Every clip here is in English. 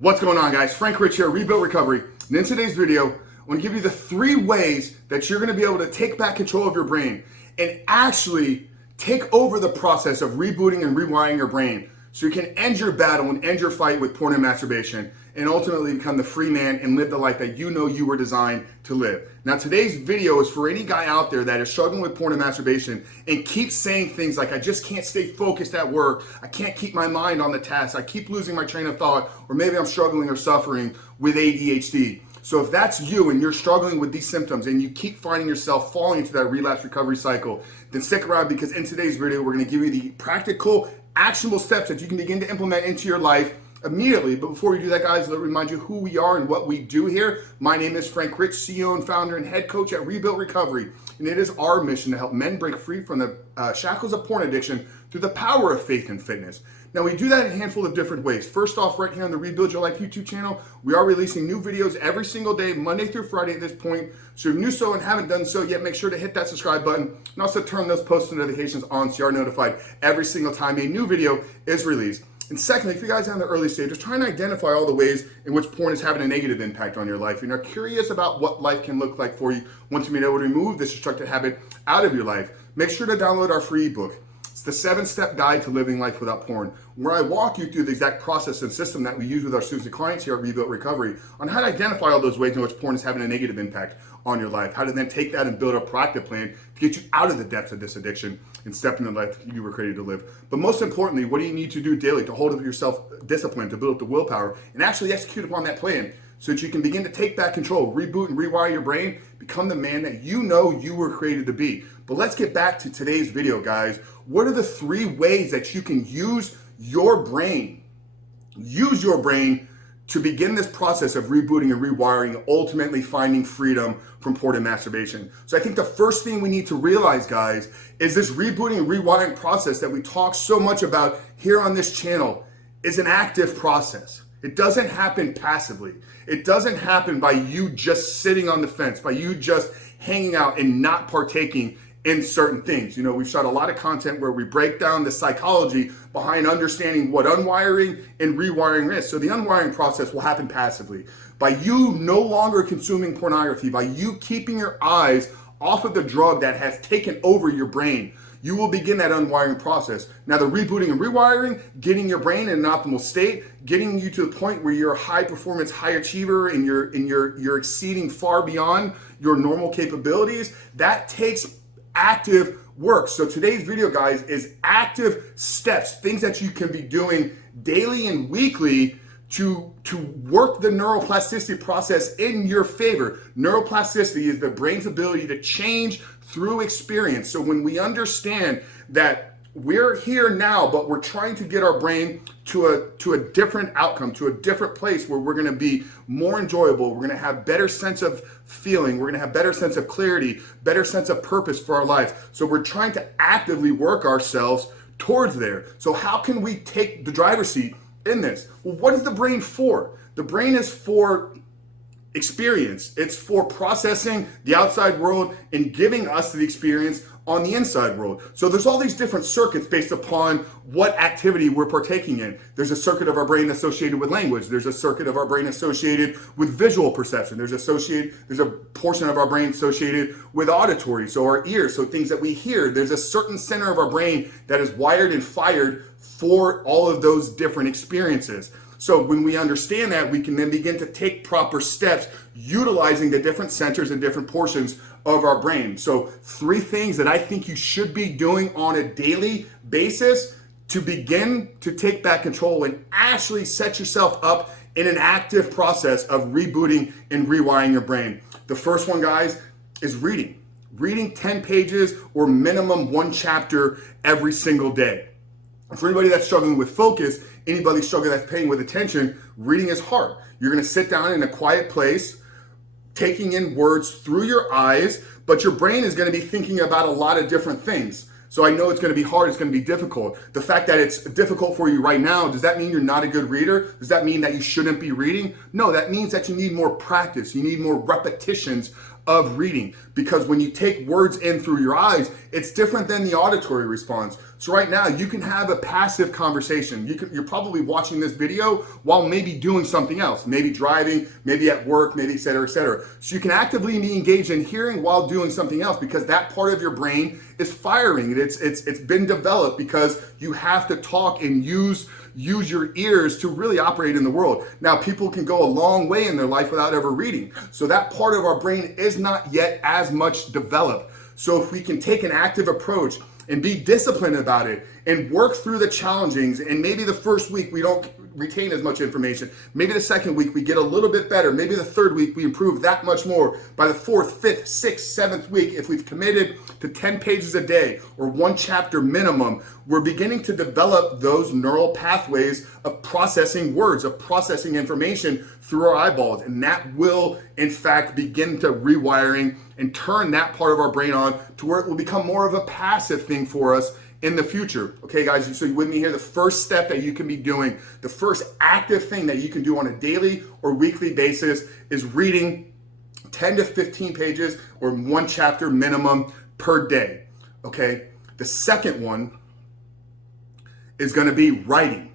What's going on, guys? Frank Rich here, Rebuilt Recovery. And in today's video, I want to give you the 3 ways that you're going to be able to take back control of your brain and actually take over the process of rebooting and rewiring your brain so you can end your battle and end your fight with porn and masturbation and ultimately become the free man and live the life that you know you were designed to live. Now, today's video is for any guy out there that is struggling with porn and masturbation and keeps saying things like, I just can't stay focused at work, I can't keep my mind on the task, I keep losing my train of thought, or maybe I'm struggling or suffering with ADHD. So if that's you and you're struggling with these symptoms and you keep finding yourself falling into that relapse recovery cycle, then stick around, because in today's video, we're going to give you the practical, actionable steps that you can begin to implement into your life immediately. But before we do that, guys, let me remind you who we are and what we do here. My name is Frank Rich, CEO and founder and head coach at Rebuilt Recovery. And it is our mission to help men break free from the shackles of porn addiction through the power of faith and fitness. Now, we do that in a handful of different ways. First off, right here on the Rebuild Your Life YouTube channel, we are releasing new videos every single day, Monday through Friday at this point. So if you're new so and haven't done so yet, make sure to hit that subscribe button and also turn those post notifications on so you are notified every single time a new video is released. And secondly, if you guys are in the early stages, trying to identify all the ways in which porn is having a negative impact on your life and are curious about what life can look like for you once you've been able to remove this destructive habit out of your life, make sure to download our free ebook. It's the 7-step guide to living life without porn, where I walk you through the exact process and system that we use with our students and clients here at Rebuilt Recovery on how to identify all those ways in which porn is having a negative impact on your life, how to then take that and build a proactive plan to get you out of the depths of this addiction and step into the life you were created to live. But most importantly, what do you need to do daily to hold up your self-discipline, to build up the willpower, and actually execute upon that plan so that you can begin to take back control, reboot and rewire your brain, become the man that you know you were created to be. But let's get back to today's video, guys. What are the 3 ways that you can use your brain to begin this process of rebooting and rewiring and ultimately finding freedom from porn and masturbation? So I think the first thing we need to realize, guys, is this rebooting and rewiring process that we talk so much about here on this channel is an active process. It doesn't happen passively. It doesn't happen by you just sitting on the fence, by you just hanging out and not partaking in certain things. You know, we've shot a lot of content where we break down the psychology behind understanding what unwiring and rewiring is. So the unwiring process will happen passively by you no longer consuming pornography, by you keeping your eyes off of the drug that has taken over your brain. You will begin that unwiring process. Now, the rebooting and rewiring, getting your brain in an optimal state, getting you to the point where you're a high performance, high achiever, and you're exceeding far beyond your normal capabilities, that takes active work. So today's video, guys, is active steps, things that you can be doing daily and weekly to work the neuroplasticity process in your favor. Neuroplasticity is the brain's ability to change through experience. So when we understand that we're here now, but we're trying to get our brain to a different outcome, to a different place where we're going to be more enjoyable, we're going to have better sense of feeling, we're going to have better sense of clarity, better sense of purpose for our life. So we're trying to actively work ourselves towards there. So how can we take the driver's seat in this? Well, what is the brain for? The brain is for experience. It's for processing the outside world and giving us the experience on the inside world. So there's all these different circuits based upon what activity we're partaking in. There's a circuit of our brain associated with language. There's a circuit of our brain associated with visual perception. There's a portion of our brain associated with auditory, so our ears, so things that we hear. There's a certain center of our brain that is wired and fired for all of those different experiences. So when we understand that, we can then begin to take proper steps utilizing the different centers and different portions of our brain. So 3 things that I think you should be doing on a daily basis to begin to take back control and actually set yourself up in an active process of rebooting and rewiring your brain. The first one, guys, is reading. Reading 10 pages or minimum 1 chapter every single day. For anybody that's struggling with focus, anybody struggling that's paying with attention, reading is hard. You're going to sit down in a quiet place, taking in words through your eyes, but your brain is going to be thinking about a lot of different things. So I know it's going to be hard, it's going to be difficult. The fact that it's difficult for you right now, does that mean you're not a good reader? Does that mean that you shouldn't be reading? No, that means that you need more practice. You need more repetitions of reading, because when you take words in through your eyes, it's different than the auditory response. So right now you can have a passive conversation. You're probably watching this video while maybe doing something else, maybe driving, maybe at work, maybe et cetera, et cetera. So you can actively be engaged in hearing while doing something else, because that part of your brain is firing. It's been developed because you have to talk and use your ears to really operate in the world. Now, people can go a long way in their life without ever reading. So that part of our brain is not yet as much developed. So if we can take an active approach and be disciplined about it and work through the challengings, and maybe the first week we don't retain as much information, maybe the second week we get a little bit better, maybe the third week we improve that much more, by the fourth, fifth, sixth, seventh week, if we've committed to 10 pages a day or one chapter minimum, we're beginning to develop those neural pathways of processing words, of processing information through our eyeballs. And that will, in fact, begin to rewiring and turn that part of our brain on to where it will become more of a passive thing for us in the future. Okay, guys, so you with me here? The first step that you can be doing, the first active thing that you can do on a daily or weekly basis is reading 10 to 15 pages or one chapter minimum per day. Okay, the second one is going to be writing.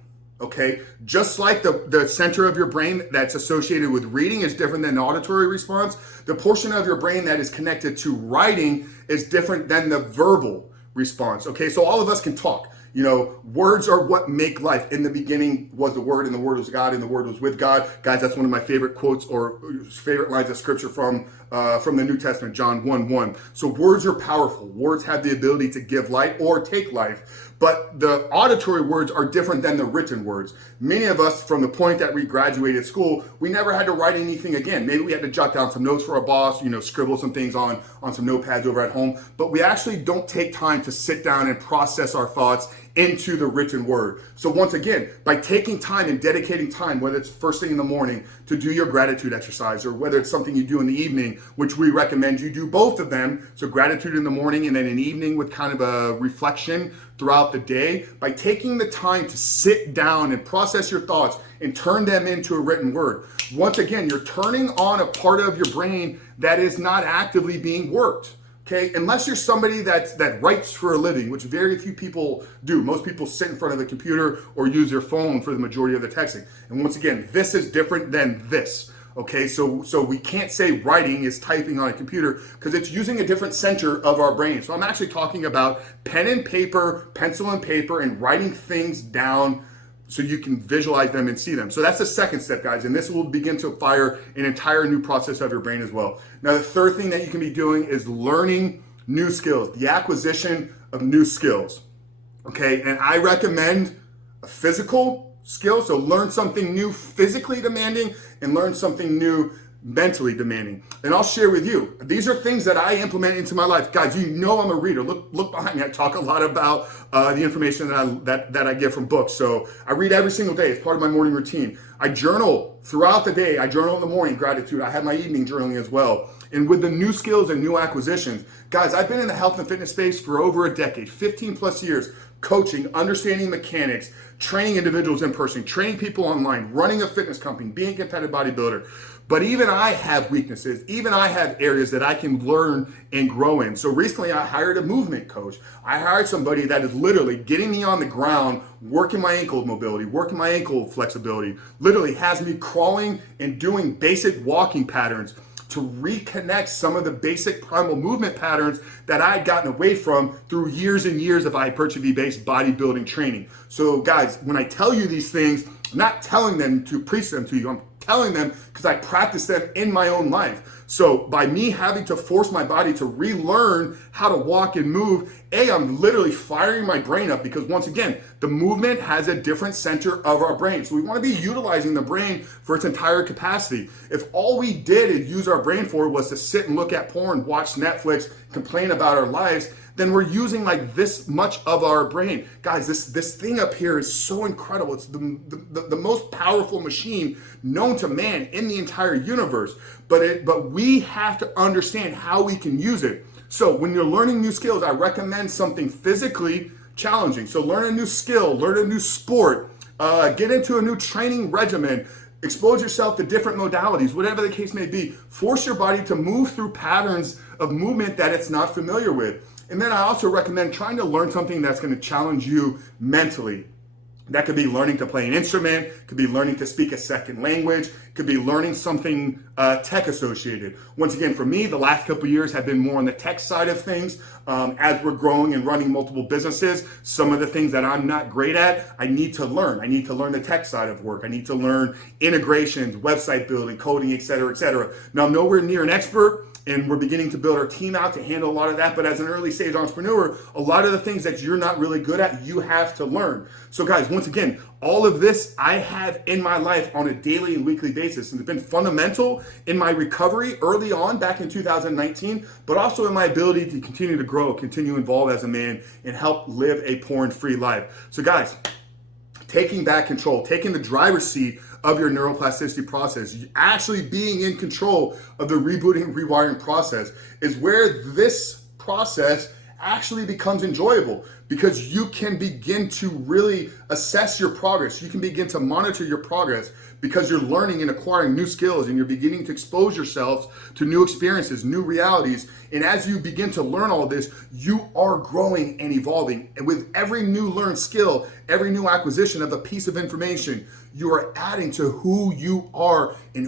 Okay, just like the center of your brain that's associated with reading is different than the auditory response, the portion of your brain that is connected to writing is different than the verbal response. Okay, so all of us can talk. You know, words are what make life. In the beginning was the Word, and the Word was God, and the Word was with God. Guys, that's one of my favorite quotes or favorite lines of scripture from the New Testament, John 1:1. So words are powerful. Words have the ability to give life or take life. But the auditory words are different than the written words. Many of us, from the point that we graduated school, we never had to write anything again. Maybe we had to jot down some notes for our boss, scribble some things on some notepads over at home. But we actually don't take time to sit down and process our thoughts into the written word. So once again, by taking time and dedicating time, whether it's first thing in the morning to do your gratitude exercise, or whether it's something you do in the evening, which we recommend you do both of them. So gratitude in the morning and then an evening with kind of a reflection throughout the day. By taking the time to sit down and process your thoughts and turn them into a written word, once again, you're turning on a part of your brain that is not actively being worked. Okay, unless you're somebody that writes for a living, which very few people do. Most people sit in front of a computer or use their phone for the majority of the texting. And once again, this is different than this. Okay, so we can't say writing is typing on a computer because it's using a different center of our brain. So I'm actually talking about pen and paper, pencil and paper, and writing things down so you can visualize them and see them. So that's the second step, guys, and this will begin to fire an entire new process of your brain as well. Now, the third thing that you can be doing is learning new skills, the acquisition of new skills. Okay, and I recommend a physical skill, so learn something new physically demanding and learn something new mentally demanding. And I'll share with you, these are things that I implement into my life. Guys, you know I'm a reader. Look behind me. I talk a lot about the information that I get from books. So I read every single day. It's part of my morning routine. I journal throughout the day. I journal in the morning, gratitude. I have my evening journaling as well. And with the new skills and new acquisitions, guys, I've been in the health and fitness space for over a decade, 15 plus years, coaching, understanding mechanics, training individuals in person, training people online, running a fitness company, being a competitive bodybuilder. But even I have weaknesses. Even I have areas that I can learn and grow in. So recently I hired a movement coach. I hired somebody that is literally getting me on the ground, working my ankle mobility, working my ankle flexibility, literally has me crawling and doing basic walking patterns to reconnect some of the basic primal movement patterns that I had gotten away from through years and years of hypertrophy-based bodybuilding training. So guys, when I tell you these things, I'm not telling them to preach them to you. I'm telling them because I practice them in my own life. So by me having to force my body to relearn how to walk and move, I'm literally firing my brain up because once again, the movement has a different center of our brain. So we want to be utilizing the brain for its entire capacity. If all we did is use our brain for was to sit and look at porn, watch Netflix, complain about our lives, then we're using like this much of our brain. Guys, this thing up here is so incredible. It's the most powerful machine known to man in the entire universe. But we have to understand how we can use it. So when you're learning new skills, I recommend something physically challenging. So learn a new skill, learn a new sport, get into a new training regimen. Expose yourself to different modalities, whatever the case may be. Force your body to move through patterns of movement that it's not familiar with. And then I also recommend trying to learn something that's going to challenge you mentally. That could be learning to play an instrument, could be learning to speak a second language, could be learning something tech associated. Once again, for me, the last couple of years have been more on the tech side of things. As we're growing and running multiple businesses, some of the things that I'm not great at, I need to learn. I need to learn the tech side of work. I need to learn integrations, website building, coding, et cetera, et cetera. Now, I'm nowhere near an expert, and we're beginning to build our team out to handle a lot of that. But as an early stage entrepreneur, a lot of the things that you're not really good at, you have to learn. So guys, once again, all of this I have in my life on a daily and weekly basis. And it's been fundamental in my recovery early on back in 2019, but also in my ability to continue to grow, continue to evolve as a man, and help live a porn-free life. So guys, taking back control, taking the driver's seat of your neuroplasticity process, actually being in control of the rebooting, rewiring process is where this process actually becomes enjoyable, because you can begin to really assess your progress. You can begin to monitor your progress because you're learning and acquiring new skills, and you're beginning to expose yourselves to new experiences, new realities. And as you begin to learn all this, you are growing and evolving. And with every new learned skill, every new acquisition of a piece of information, you are adding to who you are and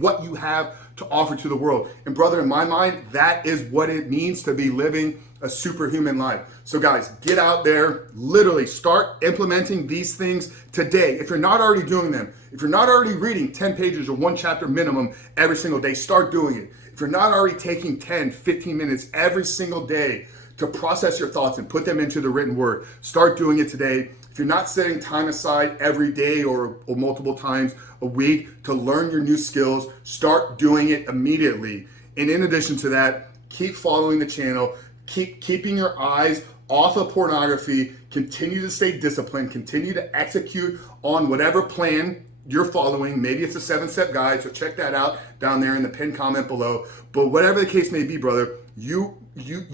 what you have to offer to the world. And brother, in my mind, that is what it means to be living a superhuman life. So guys, get out there, literally start implementing these things today. If you're not already doing them, if you're not already reading 10 pages or one chapter minimum every single day, start doing it. If you're not already taking 10, 15 minutes every single day to process your thoughts and put them into the written word, start doing it today. If you're not setting time aside every day or multiple times a week to learn your new skills, start doing it immediately. And in addition to that, keep following the channel, keeping your eyes off of pornography, continue to stay disciplined, continue to execute on whatever plan you're following. Maybe it's a 7-step guide, so check that out down there in the pinned comment below. But whatever the case may be, brother, you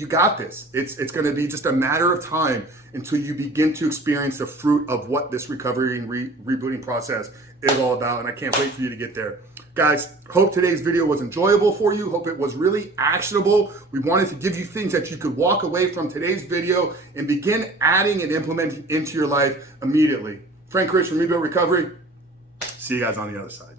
got this. It's going to be just a matter of time until you begin to experience the fruit of what this recovery and rebooting process is all about. And I can't wait for you to get there. Guys, hope today's video was enjoyable for you. Hope it was really actionable. We wanted to give you things that you could walk away from today's video and begin adding and implementing into your life immediately. Frank Rich from Rebuild Recovery. See you guys on the other side.